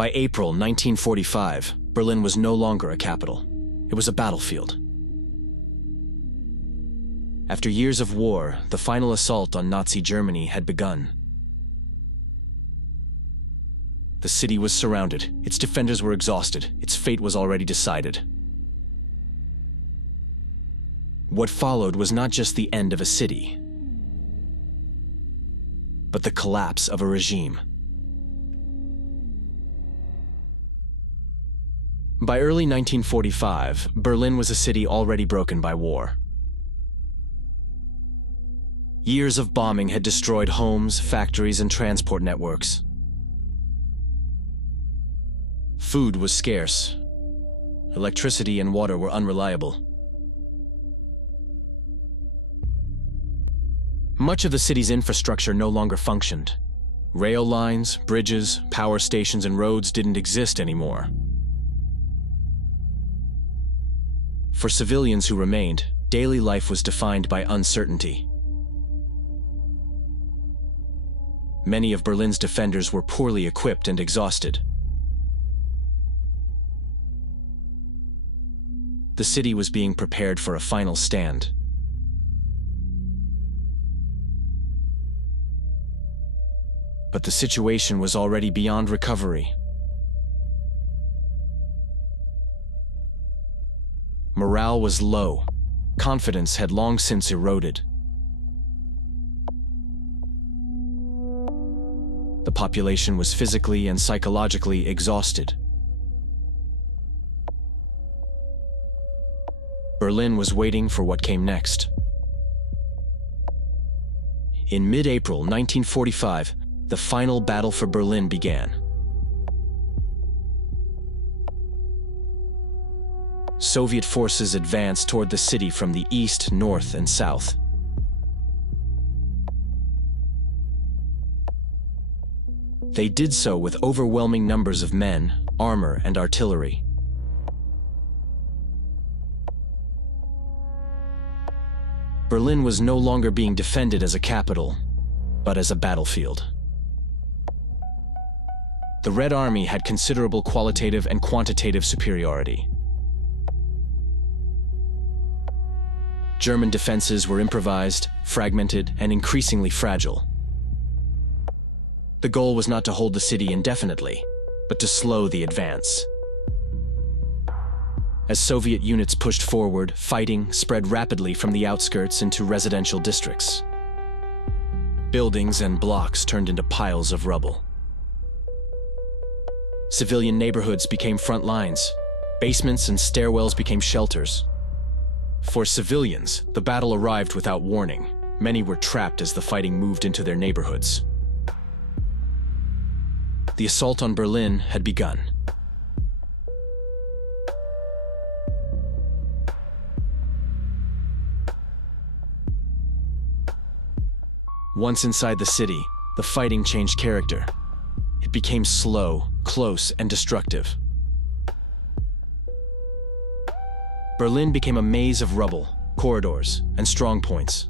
By April 1945, Berlin was no longer a capital. It was a battlefield. After years of war, the final assault on Nazi Germany had begun. The city was surrounded, its defenders were exhausted, its fate was already decided. What followed was not just the end of a city, but the collapse of a regime. By early 1945, Berlin was a city already broken by war. Years of bombing had destroyed homes, factories, and transport networks. Food was scarce. Electricity and water were unreliable. Much of the city's infrastructure no longer functioned. Rail lines, bridges, power stations, and roads didn't exist anymore. For civilians who remained, daily life was defined by uncertainty. Many of Berlin's defenders were poorly equipped and exhausted. The city was being prepared for a final stand. But the situation was already beyond recovery. Morale was low. Confidence had long since eroded. The population was physically and psychologically exhausted. Berlin was waiting for what came next. In mid-April 1945, the final battle for Berlin began. Soviet forces advanced toward the city from the east, north, and south. They did so with overwhelming numbers of men, armor, and artillery. Berlin was no longer being defended as a capital, but as a battlefield. The Red Army had considerable qualitative and quantitative superiority. German defenses were improvised, fragmented, and increasingly fragile. The goal was not to hold the city indefinitely, but to slow the advance. As Soviet units pushed forward, fighting spread rapidly from the outskirts into residential districts. Buildings and blocks turned into piles of rubble. Civilian neighborhoods became front lines. Basements and stairwells became shelters. For civilians, the battle arrived without warning. Many were trapped as the fighting moved into their neighborhoods. The assault on Berlin had begun. Once inside the city, the fighting changed character. It became slow, close, and destructive. Berlin became a maze of rubble, corridors, and strong points.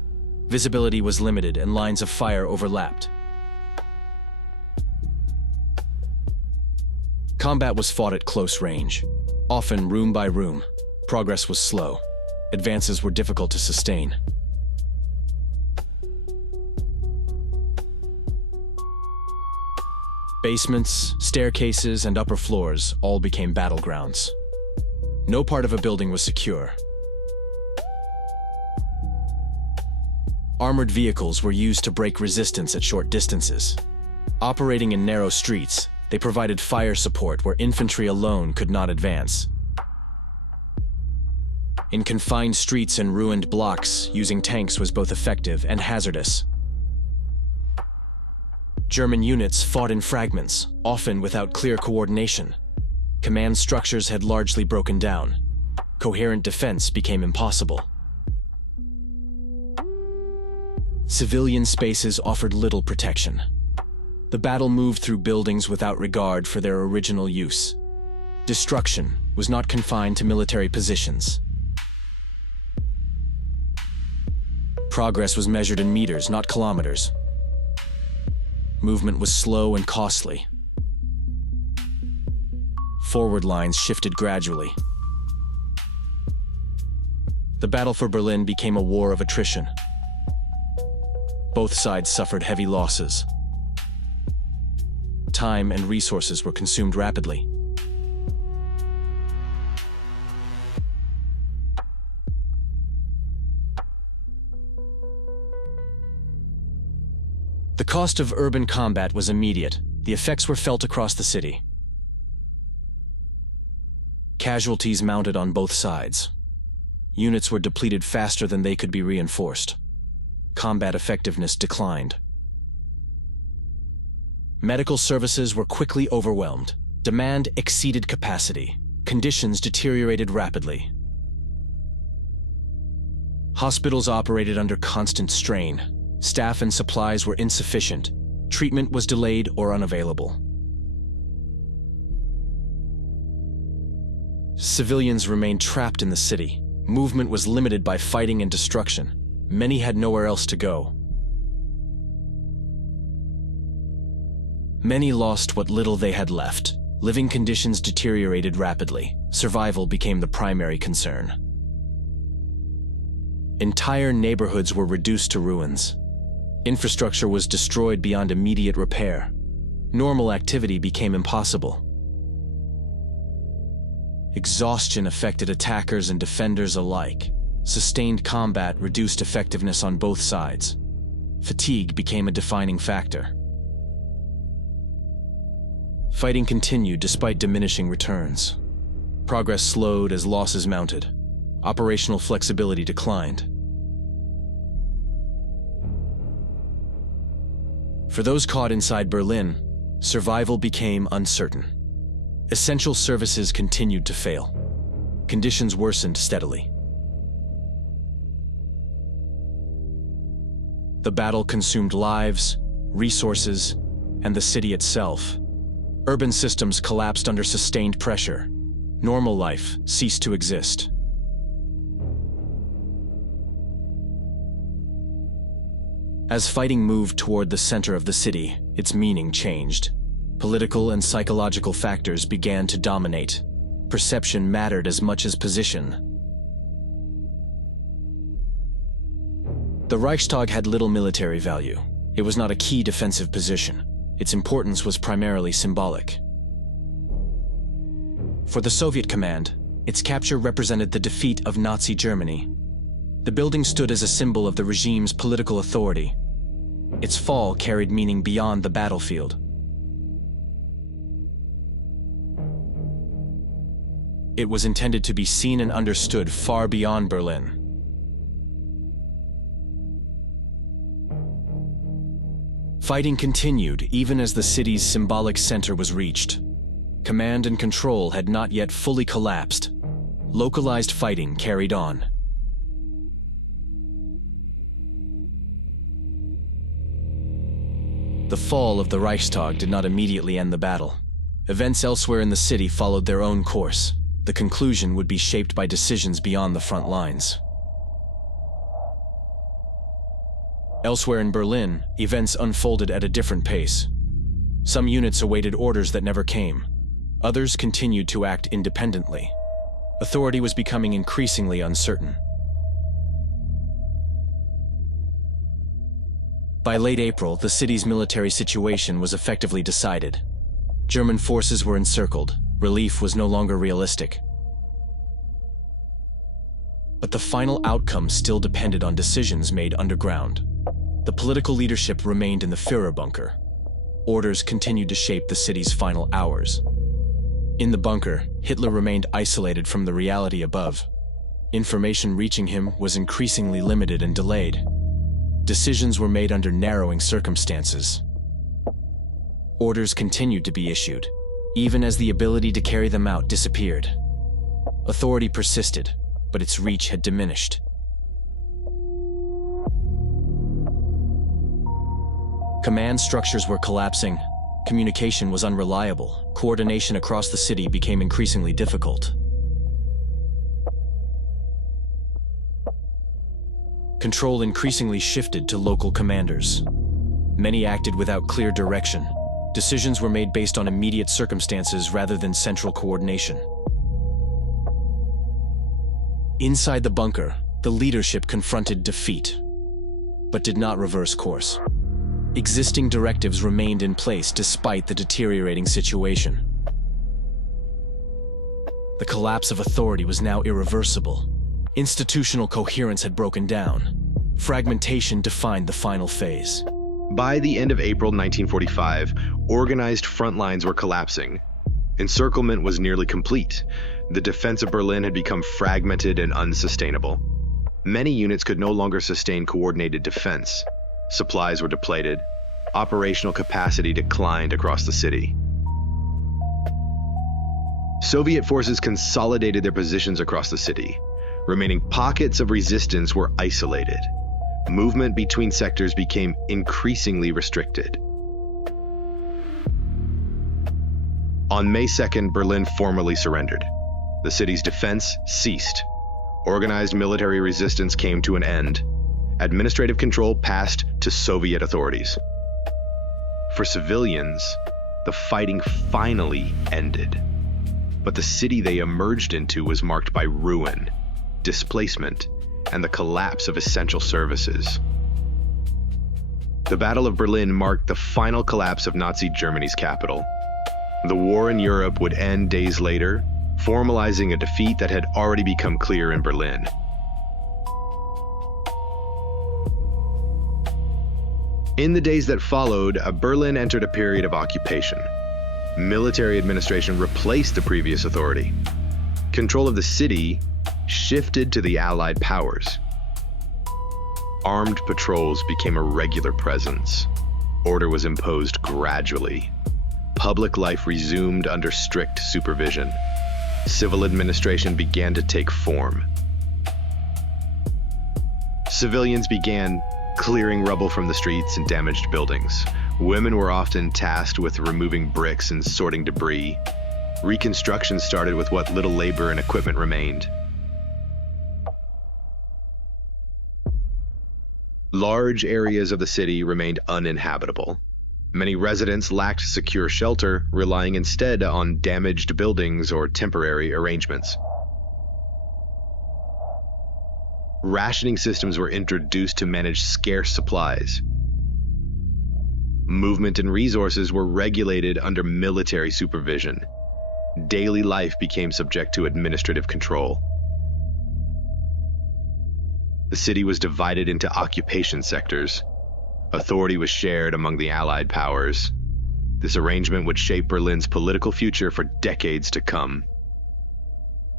Visibility was limited and lines of fire overlapped. Combat was fought at close range, often room by room. Progress was slow. Advances were difficult to sustain. Basements, staircases, and upper floors all became battlegrounds. No part of a building was secure. Armored vehicles were used to break resistance at short distances. Operating in narrow streets, they provided fire support where infantry alone could not advance. In confined streets and ruined blocks, using tanks was both effective and hazardous. German units fought in fragments, often without clear coordination. Command structures had largely broken down. Coherent defense became impossible. Civilian spaces offered little protection. The battle moved through buildings without regard for their original use. Destruction was not confined to military positions. Progress was measured in meters, not kilometers. Movement was slow and costly. Forward lines shifted gradually. The battle for Berlin became a war of attrition. Both sides suffered heavy losses. Time and resources were consumed rapidly. The cost of urban combat was immediate. The effects were felt across the city. Casualties mounted on both sides. Units were depleted faster than they could be reinforced. Combat effectiveness declined. Medical services were quickly overwhelmed. Demand exceeded capacity. Conditions deteriorated rapidly. Hospitals operated under constant strain. Staff and supplies were insufficient. Treatment was delayed or unavailable. Civilians remained trapped in the city. Movement was limited by fighting and destruction. Many had nowhere else to go. Many lost what little they had left. Living conditions deteriorated rapidly. Survival became the primary concern. Entire neighborhoods were reduced to ruins. Infrastructure was destroyed beyond immediate repair. Normal activity became impossible. Exhaustion affected attackers and defenders alike. Sustained combat reduced effectiveness on both sides. Fatigue became a defining factor. Fighting continued despite diminishing returns. Progress slowed as losses mounted. Operational flexibility declined. For those caught inside Berlin, survival became uncertain. Essential services continued to fail. Conditions worsened steadily. The battle consumed lives, resources, and the city itself. Urban systems collapsed under sustained pressure. Normal life ceased to exist. As fighting moved toward the center of the city, its meaning changed. Political and psychological factors began to dominate. Perception mattered as much as position. The Reichstag had little military value. It was not a key defensive position. Its importance was primarily symbolic. For the Soviet command, its capture represented the defeat of Nazi Germany. The building stood as a symbol of the regime's political authority. Its fall carried meaning beyond the battlefield. It was intended to be seen and understood far beyond Berlin. Fighting continued even as the city's symbolic center was reached. Command and control had not yet fully collapsed. Localized fighting carried on. The fall of the Reichstag did not immediately end the battle. Events elsewhere in the city followed their own course. The conclusion would be shaped by decisions beyond the front lines. Elsewhere in Berlin, events unfolded at a different pace. Some units awaited orders that never came. Others continued to act independently. Authority was becoming increasingly uncertain. By late April, the city's military situation was effectively decided. German forces were encircled. Relief was no longer realistic. But the final outcome still depended on decisions made underground. The political leadership remained in the Führerbunker. Orders continued to shape the city's final hours. In the bunker, Hitler remained isolated from the reality above. Information reaching him was increasingly limited and delayed. Decisions were made under narrowing circumstances. Orders continued to be issued, even as the ability to carry them out disappeared. Authority persisted, but its reach had diminished. Command structures were collapsing. Communication was unreliable. Coordination across the city became increasingly difficult. Control increasingly shifted to local commanders. Many acted without clear direction. Decisions were made based on immediate circumstances rather than central coordination. Inside the bunker, the leadership confronted defeat, but did not reverse course. Existing directives remained in place despite the deteriorating situation. The collapse of authority was now irreversible. Institutional coherence had broken down. Fragmentation defined the final phase. By the end of April 1945, organized front lines were collapsing. Encirclement was nearly complete. The defense of Berlin had become fragmented and unsustainable. Many units could no longer sustain coordinated defense. Supplies were depleted. Operational capacity declined across the city. Soviet forces consolidated their positions across the city. Remaining pockets of resistance were isolated. Movement between sectors became increasingly restricted. On May 2nd, Berlin formally surrendered. The city's defense ceased. Organized military resistance came to an end. Administrative control passed to Soviet authorities. For civilians, the fighting finally ended. But the city they emerged into was marked by ruin, displacement, and the collapse of essential services. The Battle of Berlin marked the final collapse of Nazi Germany's capital. The war in Europe would end days later, formalizing a defeat that had already become clear in Berlin. In the days that followed, Berlin entered a period of occupation. Military administration replaced the previous authority. Control of the city shifted to the Allied powers. Armed patrols became a regular presence. Order was imposed gradually. Public life resumed under strict supervision. Civil administration began to take form. Civilians began clearing rubble from the streets and damaged buildings. Women were often tasked with removing bricks and sorting debris. Reconstruction started with what little labor and equipment remained. Large areas of the city remained uninhabitable. Many residents lacked secure shelter, relying instead on damaged buildings or temporary arrangements. Rationing systems were introduced to manage scarce supplies. Movement and resources were regulated under military supervision. Daily life became subject to administrative control. The city was divided into occupation sectors. Authority was shared among the Allied powers. This arrangement would shape Berlin's political future for decades to come.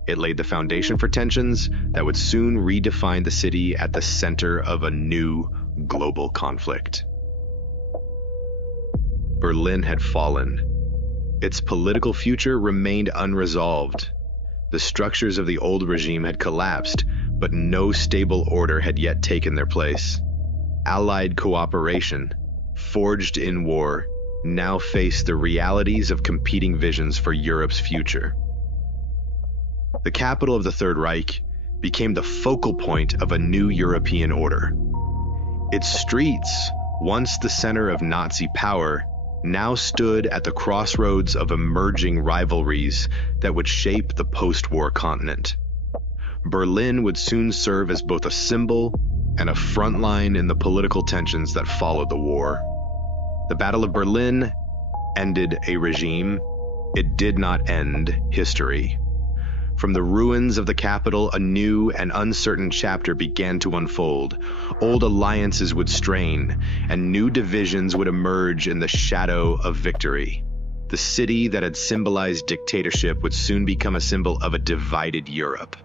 It laid the foundation for tensions that would soon redefine the city at the center of a new global conflict. Berlin had fallen. Its political future remained unresolved. The structures of the old regime had collapsed, but no stable order had yet taken their place. Allied cooperation, forged in war, now faced the realities of competing visions for Europe's future. The capital of the Third Reich became the focal point of a new European order. Its streets, once the center of Nazi power, now stood at the crossroads of emerging rivalries that would shape the post-war continent. Berlin would soon serve as both a symbol and a front line in the political tensions that followed the war. The Battle of Berlin ended a regime. It did not end history. From the ruins of the capital, a new and uncertain chapter began to unfold. Old alliances would strain, and new divisions would emerge in the shadow of victory. The city that had symbolized dictatorship would soon become a symbol of a divided Europe.